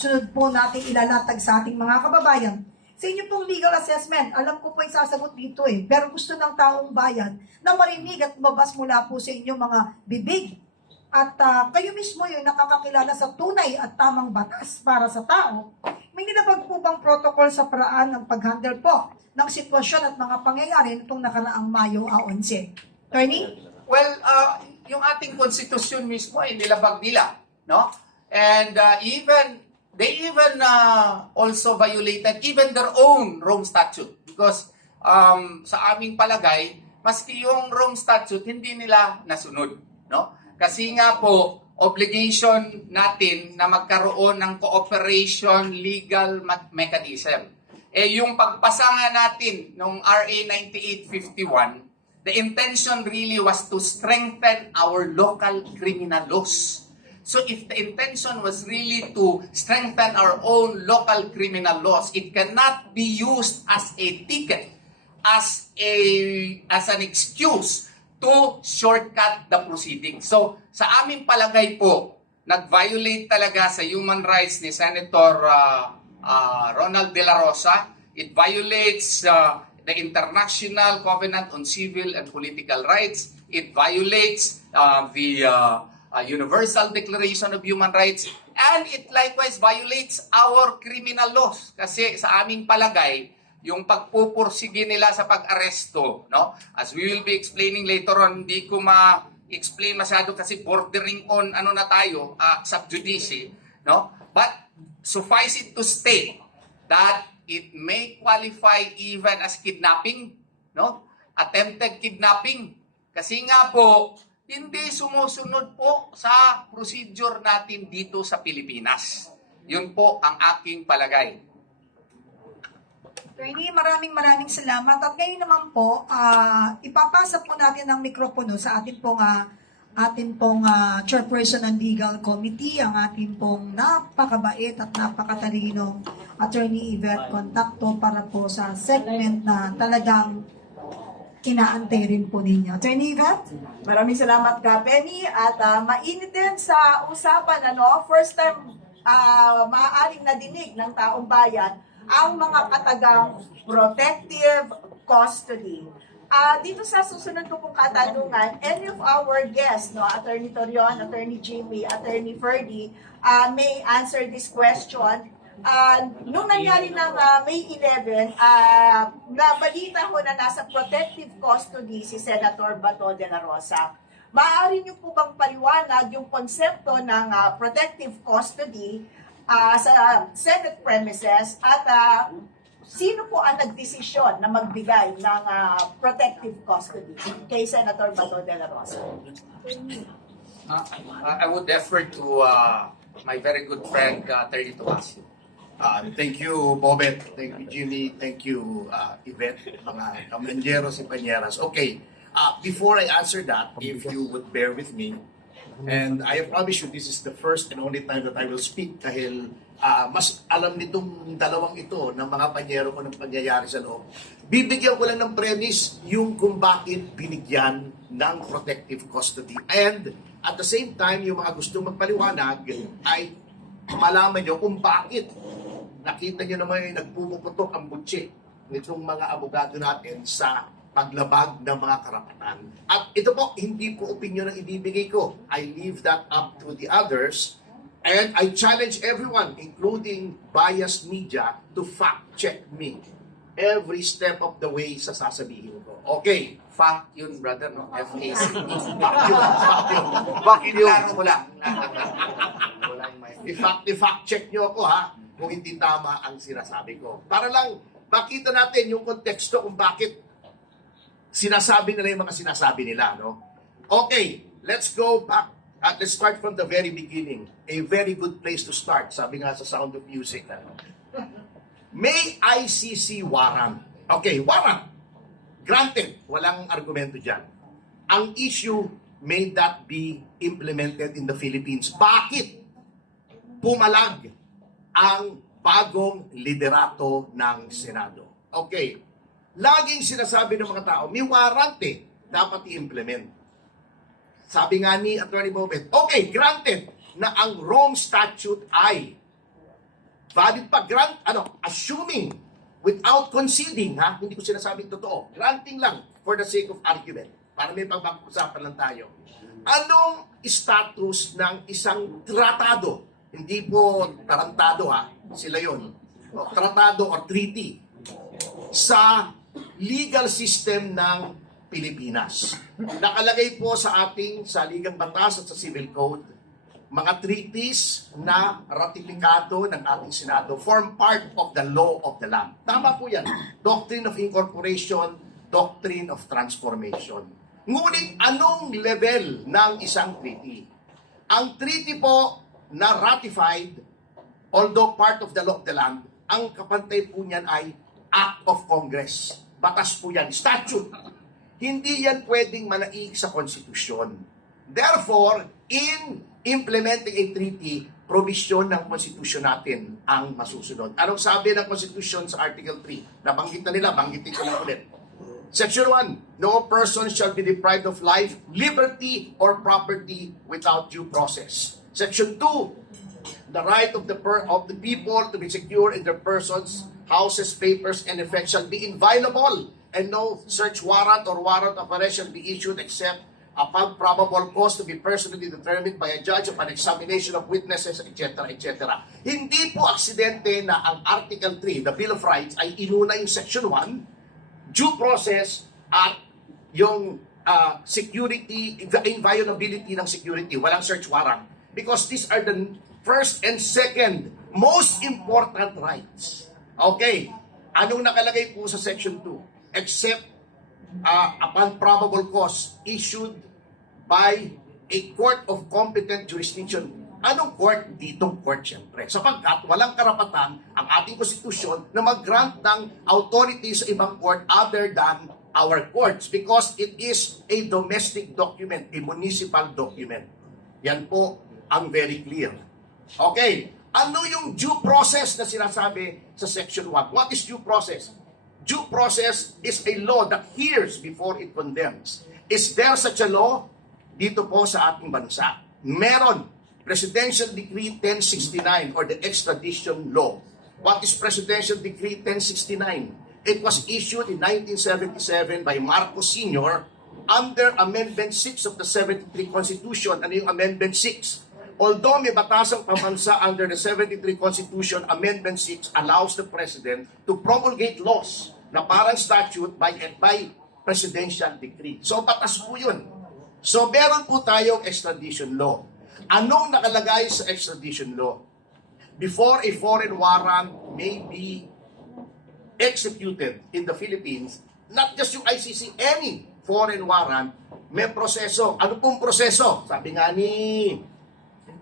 sunod po natin ilalatag sa ating mga kababayan. Sa inyo pong legal assessment, alam ko po yung sasagot dito pero gusto ng taong bayan na marinig at mabas mula po sa inyo mga bibig. At kayo mismo yung nakakakilala sa tunay at tamang batas para sa tao. May nilabag po bang protocol sa paraan ng pag-handle po ng sitwasyon at mga pangyayari nitong nakaraang Mayo 11? Attorney? Well, yung ating konstitusyon mismo ay nilabag nila, no? And they even also violated even their own Rome Statute because sa aming palagay, maski yung Rome Statute hindi nila nasunod, no? Kasi nga po obligation natin na magkaroon ng cooperation legal mechanism. Yung pagpasa nga natin nung RA 9851, the intention really was to strengthen our local criminal laws. So if the intention was really to strengthen our own local criminal laws, it cannot be used as a ticket, as an excuse to shortcut the proceedings. So sa aming palagay po, nag-violate talaga sa human rights ni Senator Ronald De La Rosa. It violates the International Covenant on Civil and Political Rights. It violates the Universal Declaration of Human Rights. And it likewise violates our criminal laws. Kasi sa aming palagay, yung pagpupursige nila sa pag-aresto, no? As we will be explaining later on, hindi ko ma-explain masyado kasi bordering on ano na tayo, sub judice, no? But suffice it to state that it may qualify even as kidnapping, no? Attempted kidnapping. Kasi nga po, hindi sumusunod po sa procedure natin dito sa Pilipinas. Yun po ang aking palagay. Attorney, maraming salamat. At ngayon naman po, ipapasa po natin ang mikropono sa ating pong chairperson ng legal committee, ang ating pong napakabait at napakatalinong Attorney Yvette Contacto para po sa segment na talagang inaantay rin po ninyo. Attorney Yvette? Maraming salamat ka, Penny. At mainit din sa usapan, first time maaaring nadinig ng taong bayan ang mga katagang protective custody. Dito sa susunod ko pong katanungan, any of our guests, Attorney Torion, Attorney Jimmy, Attorney Ferdy, may answer this question. Nung nangyari ng May 11, nabalita ko na nasa protective custody si Senator Bato de la Rosa. Maaari niyo po bang paliwanag yung konsepto ng protective custody sa Senate premises at sino po ang nagdesisyon na magbigay ng protective custody kay Senator Bato de la Rosa? I would defer to my very good friend, Attorney Tomasio. Thank you, Bobet. Thank you, Jimmy. Thank you, Yvette, mga kamanjeros and panyeras. Okay, before I answer that, if you would bear with me, and I promise you, this is the first and only time that I will speak dahil mas alam nitong dalawang ito ng mga panyero ko ng pangyayari sa loob. Bibigyan ko lang ng premise yung kung bakit binigyan ng protective custody. And at the same time, yung mga gustong magpaliwanag ay malaman nyo kung bakit nakita nyo naman yung nagpumuputok ang butsi nitong mga abogado natin sa paglabag ng mga karapatan. At ito po, hindi po opinion ang ibibigay ko. I leave that up to the others. And I challenge everyone, including biased media, to fact-check me every step of the way sa sasabihin ko. Okay. Fact yun, brother, no? F-A-C-T. Fact yun. Fact yun. Fact yun. Klaro ko lang. I-fact check nyo ako kung hindi tama ang sinasabi ko. Para lang makita natin yung konteksto kung bakit sinasabi nila yung mga sinasabi nila, no? Okay, let's go back. Let's start from the very beginning. A very good place to start. Sabi nga sa Sound of Music. May ICC warrant. Okay, warrant. Granted, walang argumento dyan. Ang issue, may that be implemented in the Philippines? Bakit pumalag ang bagong liderato ng Senado? Okay, laging sinasabi ng mga tao, may warrant dapat i-implement. Sabi nga ni Attorney Bobet, okay, granted na ang Rome Statute ay valid pa, assuming, without conceding, hindi ko sinasabing totoo, granting lang for the sake of argument, para may pag-usapan lang tayo. Anong status ng isang tratado? Hindi po tarantado sila yon. Tratado or treaty sa legal system ng Pilipinas. Nakalagay po sa ating saligang batas at sa civil code, mga treaties na ratifikato ng ating Senado form part of the law of the land. Tama po yan. Doctrine of incorporation, doctrine of transformation. Ngunit anong level ng isang treaty? Ang treaty po na ratified, although part of the law of the land, ang kapantay po niyan ay Act of Congress. Batas po yan, statute. Hindi yan pwedeng manaig sa konstitusyon. Therefore, in implementing a treaty, provision ng konstitusyon natin ang masusunod. Anong sabi ng konstitusyon sa Article 3? Nabanggit na nila, banggitin ko lang ulit. Section 1, no person shall be deprived of life, liberty, or property without due process. Section 2, the right of the people to be secure in their persons, houses, papers, and effects shall be inviolable, and no search warrant or warrant of arrest shall be issued except upon probable cause to be personally determined by a judge upon examination of witnesses, etc., etc. Hindi po aksidente na ang Article 3, the Bill of Rights, ay inuna yung Section 1, due process at yung security, the inviolability ng security, walang search warrant. Because these are the first and second most important rights. Okay, anong nakalagay po sa Section 2? Except upon probable cause issued by a court of competent jurisdiction. Anong court? Ditong court, siyempre. Sapagkat walang karapatan ang ating konstitusyon na mag-grant ng authority sa ibang court other than our courts because it is a domestic document, a municipal document. Yan po ang very clear. Okay, ano yung due process na sinasabi sa Section 1? What is due process? Due process is a law that hears before it condemns. Is there such a law? Dito po sa ating bansa. Meron. Presidential Decree 1069 or the extradition law. What is Presidential Decree 1069? It was issued in 1977 by Marcos Sr. under Amendment 6 of the 73 Constitution. Ano yung Amendment 6? Although may batasang pambansa under the 73 Constitution, Amendment 6 allows the President to promulgate laws na parang statute by presidential decree. So batas po yun. So meron po tayong extradition law. Anong nakalagay sa extradition law? Before a foreign warrant may be executed in the Philippines, not just yung ICC, any foreign warrant, may proseso. Ano pong proseso? Sabi nga ni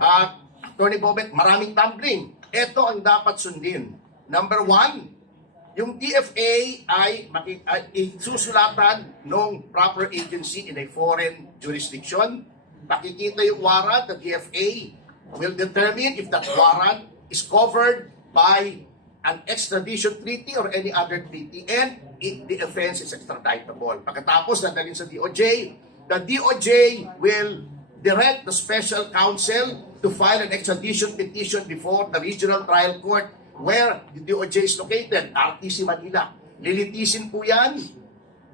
Attorney Bobet, maraming tumbling. Ito ang dapat sundin. Number 1, yung DFA ay susulatan ng proper agency in a foreign jurisdiction. Pakikita yung warrant, the DFA will determine if that warrant is covered by an extradition treaty or any other treaty and if the offense is extraditable. Pagkatapos dadalhin sa DOJ, the DOJ will direct the special counsel to file an extradition petition before the regional trial court where the DOJ is located, RTC Manila. Lilitisin po yan,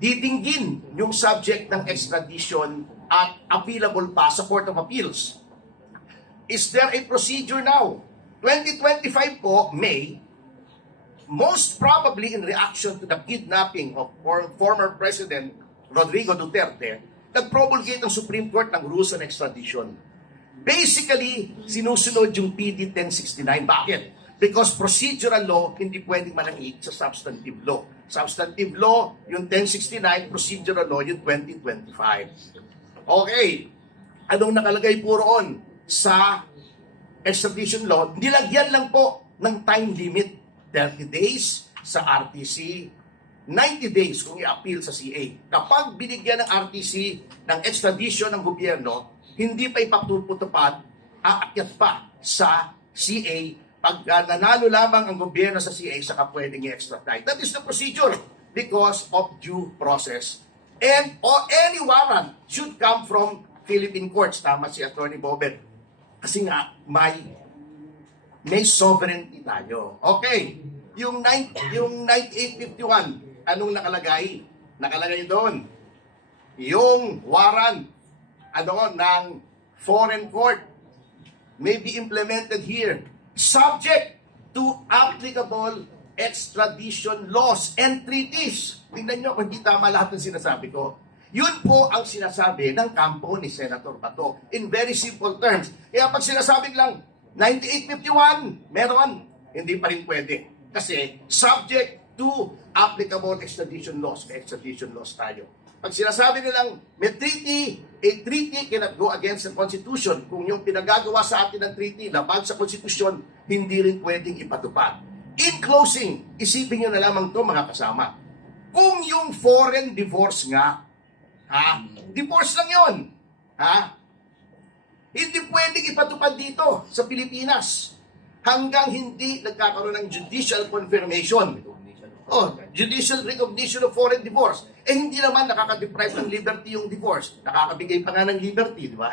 didinggin yung subject ng extradition at appealable pa sa Court of Appeals. Is there a procedure now? 2025 po, May, most probably in reaction to the kidnapping of former President Rodrigo Duterte, nag-promulgate ang Supreme Court ng rules on extradition. Basically, sinusunod yung PD 1069. Bakit? Because procedural law, hindi pwedeng manangig sa substantive law. Substantive law, yung 1069, procedural law, yung 2025. Okay, anong nakalagay po roon sa extradition law? Nilagyan lang po ng time limit, 30 days sa RTC, 90 days kung i-appeal sa CA. Kapag binigyan ng RTC ng extradition ng gobyerno, hindi pa ipatutupad, aakyat pa sa CA. Pag nanalo lamang ang gobyerno sa CA, saka pwedeng i-extradite. That is the procedure because of due process. And any warrant should come from Philippine courts. Tama si Attorney Bobet. Kasi nga, may may sovereignty tayo. Okay. Yung 9851, anong nakalagay? Nakalagay doon. Yung warrant ng foreign court may be implemented here subject to applicable extradition laws and treaties. Tingnan nyo kung hindi tama lahat ng sinasabi ko. Yun po ang sinasabi ng kampo ni Senator Bato in very simple terms. Kaya pag sinasabing lang 9851, meron, hindi pa rin pwede. Kasi subject to applicable extradition laws. May extradition laws tayo. Pag sinasabi nilang may treaty, a treaty cannot go against the Constitution. Kung yung pinagagawa sa atin ng treaty, labag sa Constitution, hindi rin pwedeng ipatupad. In closing, isipin nyo na lamang to mga kasama. Kung yung foreign divorce nga, divorce lang yun, hindi pwedeng ipatupad dito sa Pilipinas hanggang hindi nagkakaroon ng judicial confirmation. Judicial recognition of foreign divorce. Hindi naman nakaka-deprive ng liberty yung divorce. Nakakabigay pa nga ng liberty, di ba?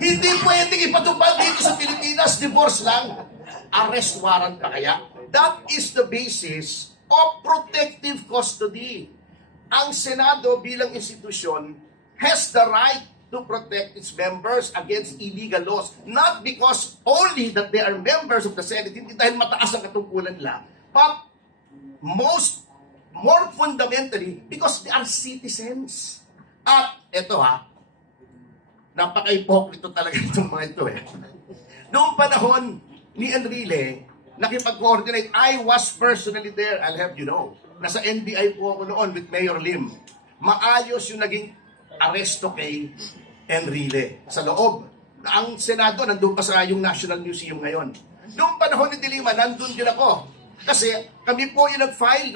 Hindi pwedeng ipatupad dito sa Pilipinas, divorce lang. Arrest warrant pa kaya? That is the basis of protective custody. Ang Senado bilang institusyon has the right to protect its members against illegal laws. Not because only that they are members of the Senate, hindi dahil mataas ang katungkulan nila, but more fundamentally, because they are citizens. At eto napaka-hypocrite talaga itong mga ito Noong panahon ni Enrile, nakipag-coordinate, I was personally there, I'll have you know. Nasa NBI po ako noon with Mayor Lim. Maayos yung naging aresto kay Enrile sa loob. Ang Senado, nandun pa sa yung National Museum ngayon. Noong panahon ni Dilima, nandun din ako. Kasi kami po yung nag-file